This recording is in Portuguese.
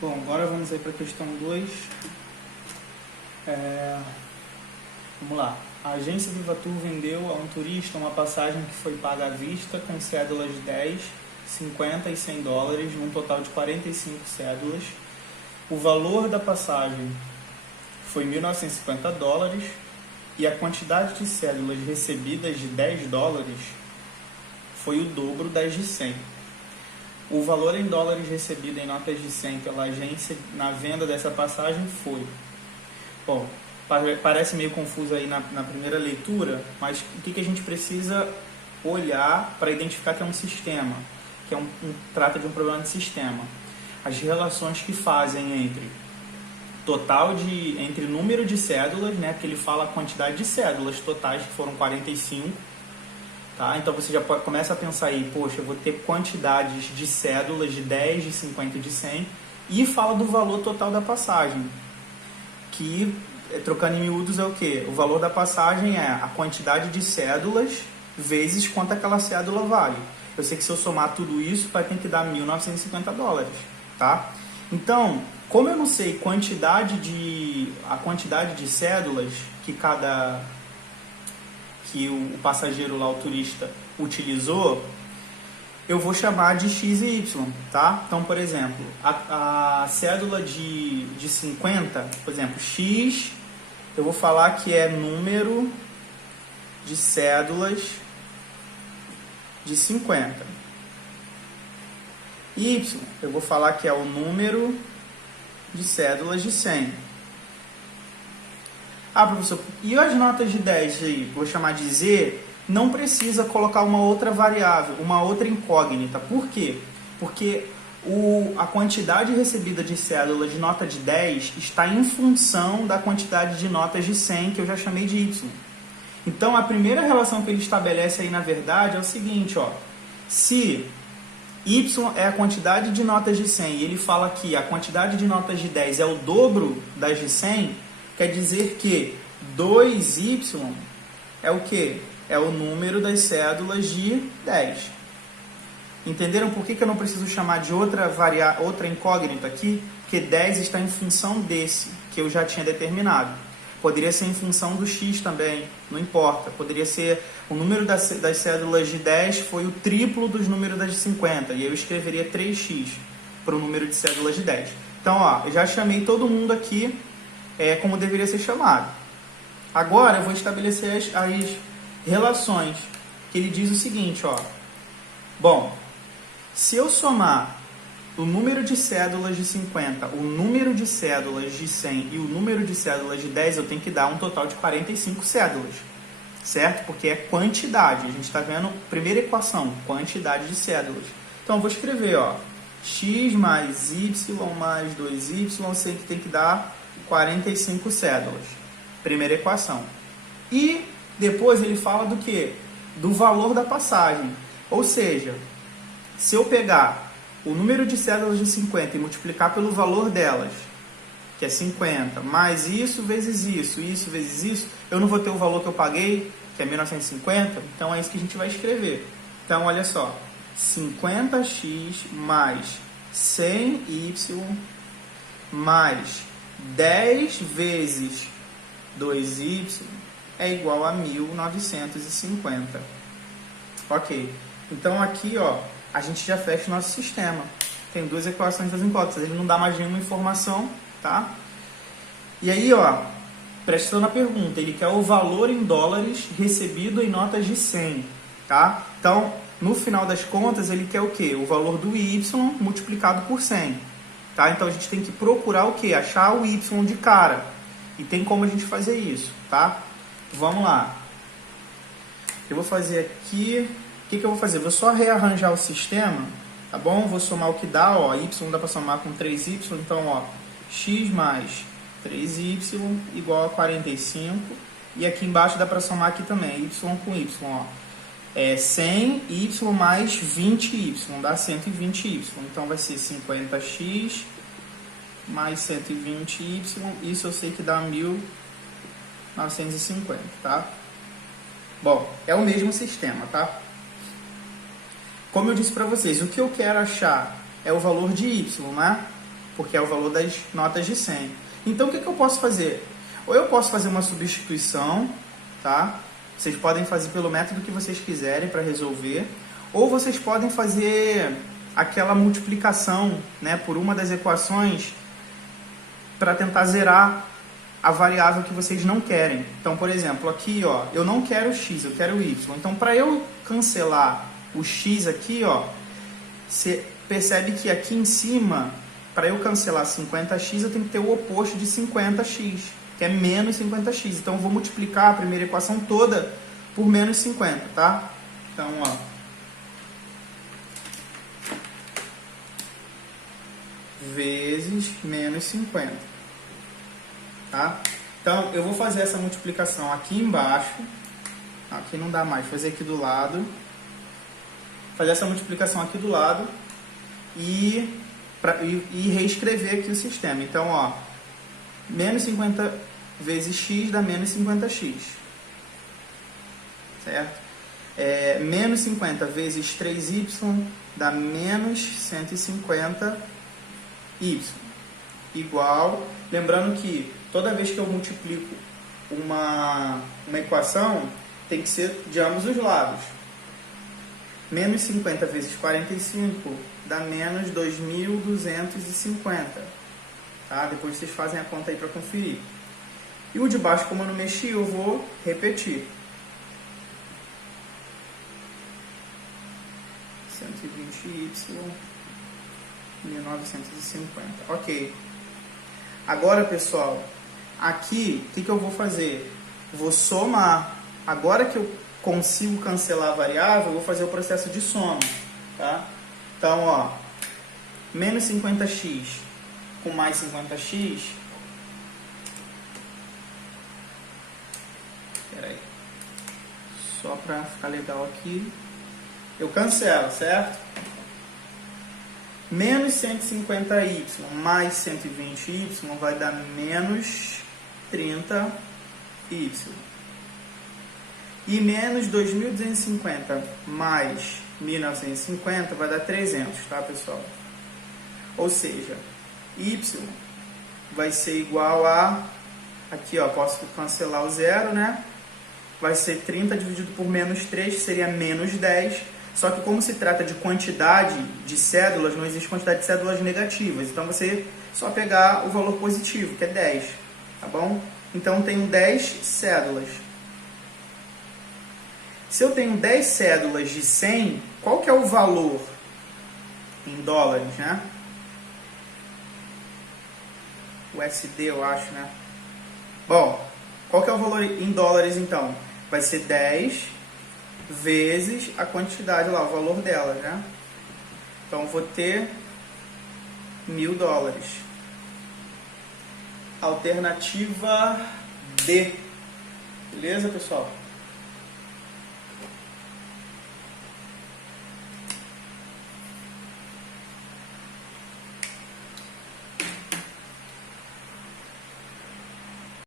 Bom, agora vamos aí para a questão 2. Vamos lá. A agência Vivatur vendeu a um turista uma passagem que foi paga à vista com cédulas de 10, 50 e 100 dólares, num total de 45 cédulas. O valor da passagem foi 1.950 dólares e a quantidade de cédulas recebidas de 10 dólares foi o dobro das de 100. O valor em dólares recebido em notas de 100 pela agência na venda dessa passagem foi... Bom, parece meio confuso aí na primeira leitura, mas o que a gente precisa olhar para identificar que é um sistema, que trata de um problema de sistema. As relações que fazem entre número de cédulas, né, porque ele fala a quantidade de cédulas totais, que foram 45, tá? Então você já começa a pensar aí, poxa, eu vou ter quantidades de cédulas de 10, de 50 e de 100, e fala do valor total da passagem, que, trocando em miúdos, é o quê? O valor da passagem é a quantidade de cédulas vezes quanto aquela cédula vale. Eu sei que se eu somar tudo isso, vai ter que dar 1.950 dólares, tá? Então, como eu não sei a quantidade de cédulas que o passageiro lá, o turista, utilizou, eu vou chamar de X e Y, tá? Então, por exemplo, a cédula de 50, por exemplo, X, eu vou falar que é número de cédulas de 50. Y, eu vou falar que é o número de cédulas de 100. Ah, professor, e as notas de 10 aí? Vou chamar de Z. Não precisa colocar uma outra variável, uma outra incógnita. Por quê? Porque a quantidade recebida de cédulas de nota de 10 está em função da quantidade de notas de 100, que eu já chamei de Y. Então, a primeira relação que ele estabelece aí, na verdade, é o seguinte, ó. Se Y é a quantidade de notas de 100 e ele fala que a quantidade de notas de 10 é o dobro das de 100, quer dizer que 2Y é o quê? É o número das cédulas de 10. Entenderam por que eu não preciso chamar de outra incógnita aqui? Porque 10 está em função desse, que eu já tinha determinado. Poderia ser em função do X também, não importa. Poderia ser o número das cédulas de 10 foi o triplo dos números das de 50. E eu escreveria 3x para o número de cédulas de 10. Então, ó, eu já chamei todo mundo aqui como deveria ser chamado. Agora eu vou estabelecer as relações, que ele diz o seguinte, ó. Bom, se eu somar o número de cédulas de 50, o número de cédulas de 100 e o número de cédulas de 10, eu tenho que dar um total de 45 cédulas, certo? Porque é quantidade. A gente está vendo, primeira equação, quantidade de cédulas. Então eu vou escrever, ó, x mais y mais 2y sempre tem que dar 45 cédulas. Primeira equação. E depois ele fala do quê? Do valor da passagem. Ou seja, se eu pegar o número de cédulas de 50 e multiplicar pelo valor delas, que é 50, mais isso vezes isso vezes isso, eu não vou ter o valor que eu paguei, que é 1950, então é isso que a gente vai escrever. Então, olha só, 50x mais 100y mais 10 vezes 2y é igual a 1950. Ok. Então, aqui, ó, a gente já fecha o nosso sistema. Tem duas equações das incógnitas. Ele não dá mais nenhuma informação, tá? E aí, ó, presta atenção na pergunta. Ele quer o valor em dólares recebido em notas de 100, tá? Então, no final das contas, ele quer o quê? O valor do Y multiplicado por 100, tá? Então, a gente tem que procurar o quê? Achar o Y de cara. E tem como a gente fazer isso, tá? Vamos lá. Eu vou fazer aqui... O que eu vou fazer? Vou só rearranjar o sistema, tá bom? Vou somar o que dá, ó, y dá para somar com 3y, então, ó, x mais 3y igual a 45, e aqui embaixo dá para somar aqui também, y com y, ó, 100y mais 20y, dá 120y, então vai ser 50x mais 120y, isso eu sei que dá 1950, tá? Bom, é o mesmo sistema, tá? Como eu disse para vocês, o que eu quero achar é o valor de y, né? porque é o valor das notas de 100. Então o que eu posso fazer? Ou eu posso fazer uma substituição, tá? Vocês podem fazer pelo método que vocês quiserem para resolver, ou vocês podem fazer aquela multiplicação, né, por uma das equações para tentar zerar a variável que vocês não querem. Então, por exemplo, aqui, ó, eu não quero x, eu quero y. Então, para eu cancelar o x aqui, ó, você percebe que aqui em cima, para eu cancelar 50x, eu tenho que ter o oposto de 50x, que é menos 50x. Então, eu vou multiplicar a primeira equação toda por menos 50, tá? Então, ó, vezes menos 50, tá? Então, eu vou fazer essa multiplicação aqui embaixo, aqui não dá mais, vou fazer aqui do lado, fazer essa multiplicação aqui do lado e reescrever aqui o sistema. Então, ó, menos 50 vezes x dá menos 50x, certo? Menos 50 vezes 3y dá menos 150y, igual, lembrando que toda vez que eu multiplico uma equação, tem que ser de ambos os lados. Menos 50 vezes 45 dá menos 2.250. Tá? Depois vocês fazem a conta aí para conferir. E o de baixo, como eu não mexi, eu vou repetir. 120y, 1950. Ok. Agora, pessoal, aqui, o que eu vou fazer? Vou somar. Agora que eu consigo cancelar a variável, eu vou fazer o processo de soma. Tá? Então, ó, menos 50x com mais 50x. Espera aí. Só para ficar legal aqui. Eu cancelo, certo? Menos 150y mais 120y vai dar menos 30y. E menos 2.250 mais 1.950 vai dar 300, tá, pessoal? Ou seja, y vai ser igual a... Aqui, ó, posso cancelar o zero, né? Vai ser 30 dividido por menos 3, que seria menos 10. Só que como se trata de quantidade de cédulas, não existe quantidade de cédulas negativas. Então, você só pegar o valor positivo, que é 10, tá bom? Então, eu tenho 10 cédulas. Se eu tenho 10 cédulas de 100, qual que é o valor em dólares, né? USD, eu acho, né? Bom, qual que é o valor em dólares, então? Vai ser 10 vezes a quantidade lá, o valor dela, né? Então, vou ter $1.000. Alternativa D. Beleza, pessoal?